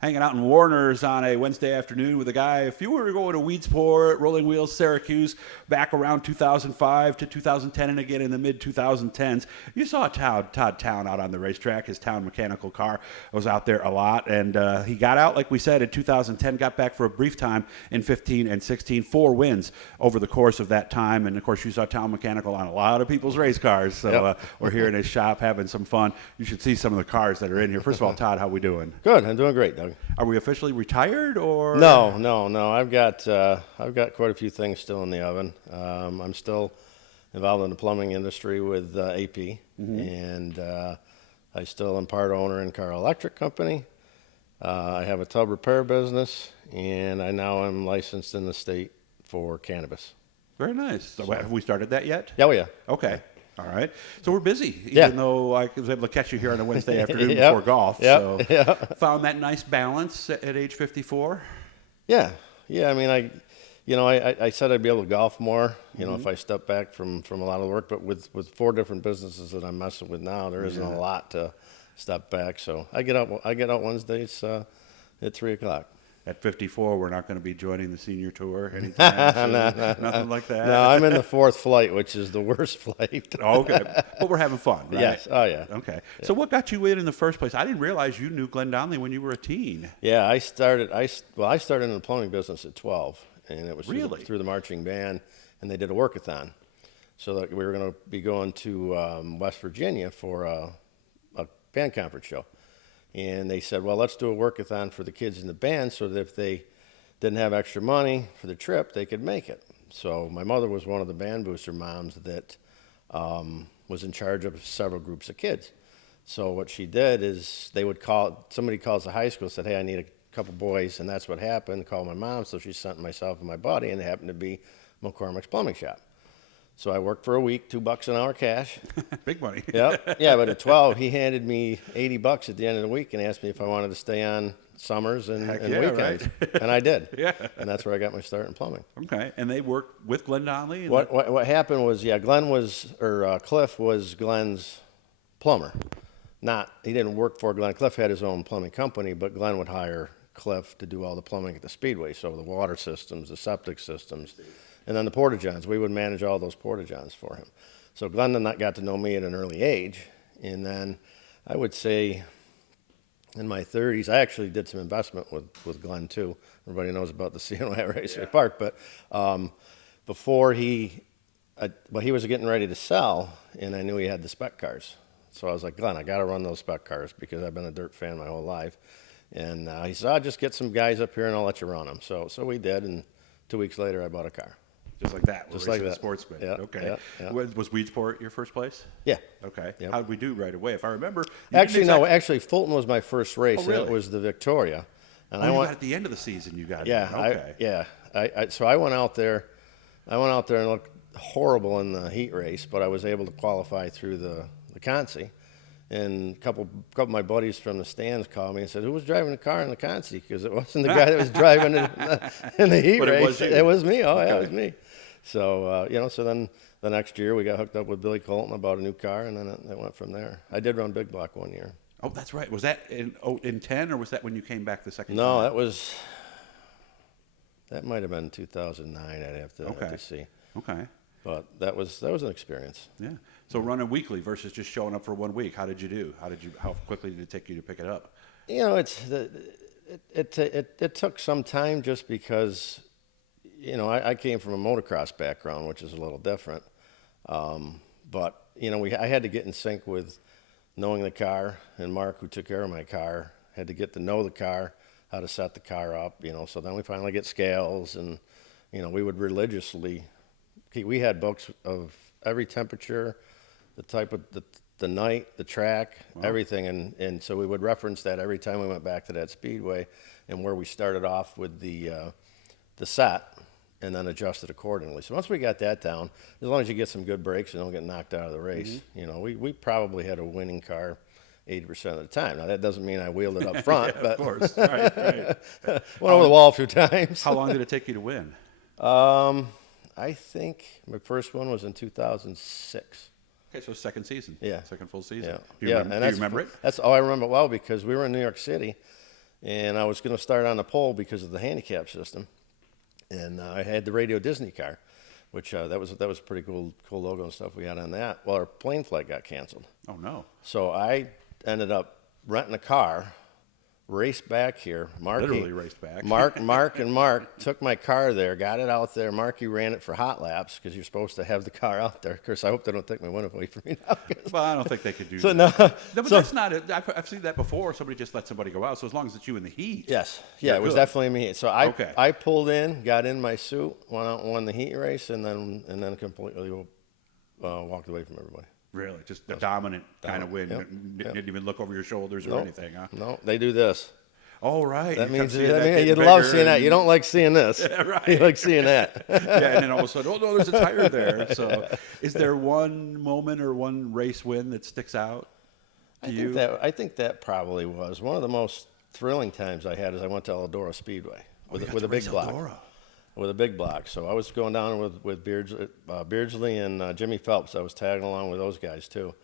hanging out in Warner's on a Wednesday afternoon with a guy. If you were going to Weedsport, Rolling Wheels, Syracuse, back around 2005 to 2010, and again in the mid 2010s, you saw Todd Town out on the racetrack. His Town mechanical car was out there a lot, and he got out, like we said, in 2010, got back for a brief time in 15 and 16, 4 wins over the course of that time. And of course, you saw Town mechanical on a lot of people's race cars. So we're here in his shop having some fun. You should see some of the cars that are in here. First of all, Todd, how we doing? Good. I'm doing great, Doug. Are we officially retired, or No. I've got quite a few things still in the oven. I'm still involved in the plumbing industry with AP, and I still am part owner in Car Electric Company. I have a tub repair business, and I now am licensed in the state for cannabis. Very nice. So have we started that yet? Oh yeah. Okay. All right. So we're busy, even though I was able to catch you here on a Wednesday afternoon before golf. So found that nice balance at age 54. Yeah. I mean, I said I'd be able to golf more, if I step back from a lot of the work. But with 4 different businesses that I'm messing with now, there isn't a lot to step back. So I get out Wednesdays at 3:00. At 54, we're not going to be joining the senior tour anytime soon. Nothing like that. No, I'm in the 4th flight, which is the worst flight. Okay, but we're having fun, right? Yes. Oh yeah. Okay. Yeah. So what got you in the first place? I didn't realize you knew Glenn Donnelly when you were a teen. Yeah, I started in the plumbing business at 12, and it was through the marching band, and they did a workathon, so that we were going to be going to West Virginia for a band conference show. And they said, well, let's do a workathon for the kids in the band so that if they didn't have extra money for the trip, they could make it. So my mother was one of the band booster moms that was in charge of several groups of kids. So what she did is somebody calls the high school and said, hey, I need a couple boys, and that's what happened. Called my mom, so she sent myself and my buddy, and it happened to be McCormick's Plumbing Shop. So I worked for a week, $2 an hour cash. Big money. Yep. Yeah, but at 12, he handed me $80 at the end of the week and asked me if I wanted to stay on summers and weekends. Right. And I did. Yeah. And that's where I got my start in plumbing. Okay. And they worked with Glenn Donnelly? What happened was, Cliff was Glenn's plumber. He didn't work for Glenn. Cliff had his own plumbing company, but Glenn would hire Cliff to do all the plumbing at the Speedway. So the water systems, the septic systems, and then the porta-johns. We would manage all those porta-johns for him. So Glenn got to know me at an early age. And then I would say in my 30s, I actually did some investment with Glenn too. Everybody knows about the CNY Raceway Park. But before he was getting ready to sell, and I knew he had the spec cars. So I was like, Glenn, I got to run those spec cars because I've been a dirt fan my whole life. And he said, I'll just get some guys up here and I'll let you run them. So we did, and 2 weeks later I bought a car. Just like that. Just like that. Sportsman. Yeah, okay. Yeah. Was Weedsport your first place? Yeah. Okay. Yep. How did we do right away? If I remember. Actually, Fulton was my first race. Oh, really? And it was the Victoria. And you got at the end of the season. You got. Yeah. Okay. So I went out there. And looked horrible in the heat race, but I was able to qualify through the Consi. And a couple of my buddies from the stands called me and said, who was driving the car in the Consi? Because it wasn't the guy that was driving in the heat race. It was me. Oh, yeah, it was me. So, so then the next year we got hooked up with Billy Colton. I bought a new car, and then it went from there. I did run Big Block one year. Oh, that's right. Was that in 10, or was that when you came back the second time? No, that might have been 2009. I'd have to see. Okay. But that was an experience. Yeah. So running weekly versus just showing up for 1 week. How did you do? How quickly did it take you to pick it up? It took some time just because, I came from a motocross background, which is a little different. But I had to get in sync with knowing the car, and Mark, who took care of my car, had to get to know the car, how to set the car up. So then we finally get scales, and we would religiously. We had books of every temperature, the type of the night, the track, everything, and so we would reference that every time we went back to that speedway, and where we started off with the set, and then adjust it accordingly. So once we got that down, as long as you get some good brakes and don't get knocked out of the race, we probably had a winning car 80% of the time. Now that doesn't mean I wheeled it up front, yeah, but of course, right. went over the wall a few times. How long did it take you to win? I think my first one was in 2006. Okay, so second season. Yeah. Second full season. Yeah. Do you remember it? I remember it well because we were in New York City, and I was going to start on the pole because of the handicap system, and I had the Radio Disney car, which that was pretty cool logo and stuff we had on that. Well, our plane flight got canceled. Oh no! So I ended up renting a car, raced back here. Literally raced back. Mark and Mark took my car there, got it out there. Marky ran it for hot laps because you're supposed to have the car out there. Of course, I hope they don't take my win away from me now. Well, I don't think they could do So that. no, No, but that's not it. I've seen that before. Somebody just let somebody go out. So as long as it's you in the heat. Yes. Yeah, you're it was good. definitely me. So Okay. I pulled in, got in my suit, went out and won the heat race, and then completely walked away from everybody. Really, just a dominant kind of win. Yep. Didn't even look over your shoulders or Nope. anything, huh? No, they do this. Oh, right. That You means kept seeing that getting you'd love bigger seeing that. and- You don't like seeing this. Right. You like seeing that. Yeah, and then all of a sudden, oh no, there's a tire there. So, is there one moment or one race win that sticks out to you? I think that probably was one of the most thrilling times I had. As I went to Eldora Speedway with a big block. With a big block. So I was going down with Beardsley and Jimmy Phelps. I was tagging along with those guys too.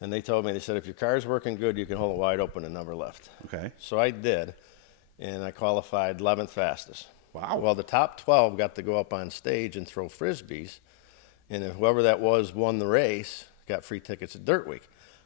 And they told me, they said, if your car's working good, you can hold it wide open and never left. Okay. So I did, and I qualified 11th fastest. Wow. Well, the top 12 got to go up on stage and throw Frisbees, and whoever that was won the race, got free tickets at Dirt Week.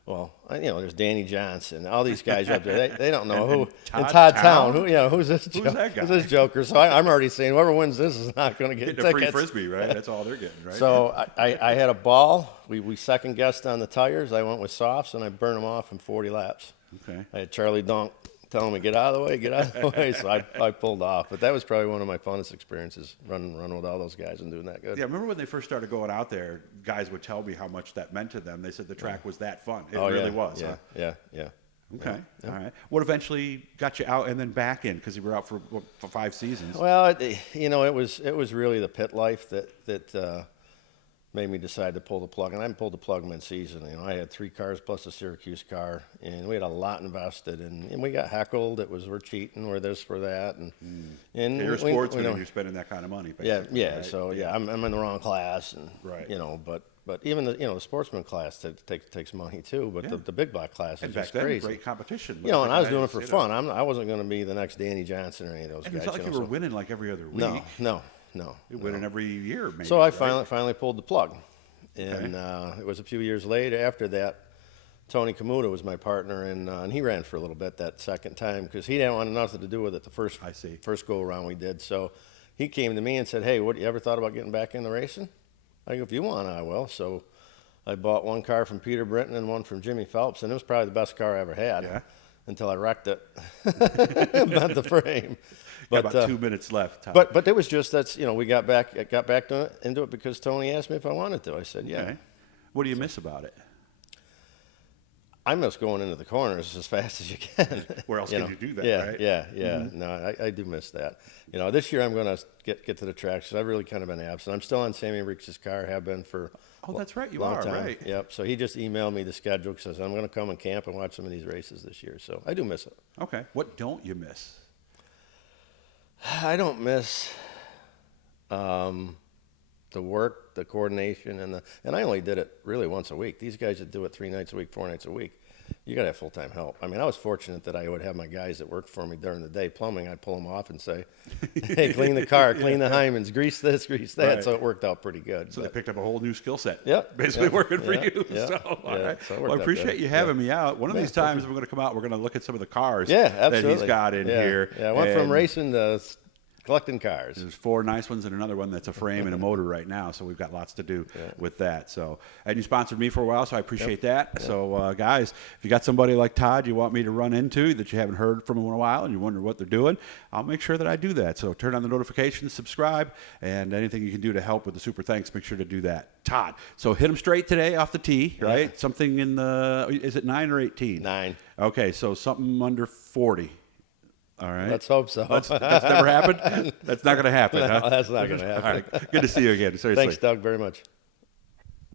Well, there's Danny Johnson, all these guys up there. They don't know who. and Todd Town? Town. Who's this? Who's that guy? Who's this joker? So I'm already saying whoever wins this is not going to get Getting a tickets. free frisbee, right? That's all they're getting, right? So I had a ball. We second guessed on the tires. I went with softs, and I burned them off in 40 laps. Okay. I had Charlie Dunk telling me, get out of the way, get out of the way. So I pulled off. But that was probably one of my funnest experiences, running with all those guys and doing that good. Yeah, I remember when they first started going out there, guys would tell me how much that meant to them. They said the track was that fun. It really was, yeah, huh? Yeah. Okay, all right. What eventually got you out and then back in? Because you were out for 5 seasons. Well, it was really the pit life that made me decide to pull the plug, and I pulled the plug mid-season. I had 3 cars plus a Syracuse car, and we had a lot invested, and we got heckled. It was, we're cheating, we're this, we're that, and You're a sportsman and you're spending that kind of money. Yeah, basically, right? So I'm in the wrong class, and Right. but even the sportsman class takes money too. But Yeah. the big block class And is back just then, crazy. great competition. And I was doing it guys, for fun. I wasn't going to be the next Danny Johnson or any of those And guys. it's not like you were winning like every other week. No. You're winning every year, maybe. So I right? finally pulled the plug, and it was a few years later. After that, Tony Kamuta was my partner, and he ran for a little bit that second time because he didn't want nothing to do with it the first go around we did. So he came to me and said, "Hey, you ever thought about getting back into racing?" I go, "If you want, I will." So I bought one car from Peter Britton and one from Jimmy Phelps, and it was probably the best car I ever had. Yeah. Until I wrecked it, bent the frame. Got about 2 minutes left. Tom. But it was just we got back into it because Tony asked me if I wanted to. I said yeah. Okay. What do you miss about it? I miss going into the corners as fast as you can. Where else can you do that, right? Yeah. No, I do miss that. This year I'm going to get to the tracks because I've really kind of been absent. I'm still on Sammy Reeks's car, have been for That's right, you long are, time. right. Yep. So he just emailed me the schedule because I'm going to come and camp and watch some of these races this year. So I do miss it. Okay. What don't you miss? I don't miss the work, the coordination, and I only did it really once a week. These guys that do it 3 nights a week, 4 nights a week, you got to have full-time help. I mean, I was fortunate that I would have my guys that worked for me during the day plumbing. I'd pull them off and say, hey, clean the car, clean the hymens, grease this, grease that. Right. So it worked out pretty good. So they picked up a whole new skill set. Yep. Basically working for you. Yep. So, all right. So it worked Well, I out appreciate good. you having me out. One of these times perfect. we're going to come out, we're going to look at some of the cars Yeah, that absolutely. he's got in here. Yeah, I went from And racing to collecting cars. There's 4 nice ones and another one that's a frame and a motor right now, so we've got lots to do with that. So, and you sponsored me for a while, so I appreciate that. Yep. So, guys, if you got somebody like Todd you want me to run into that you haven't heard from in a while and you wonder what they're doing, I'll make sure that I do that. So turn on the notifications, subscribe, and anything you can do to help with the super thanks, make sure to do that. Todd, so hit them straight today off the tee, right? Yeah. Something in the, is it 9 or 18? 9. Okay, so something under 40. All right. Let's hope so. That's never happened? That's not going to happen, No, huh? that's not going to happen. All right. Good to see you again. Seriously. Thanks, Doug, very much.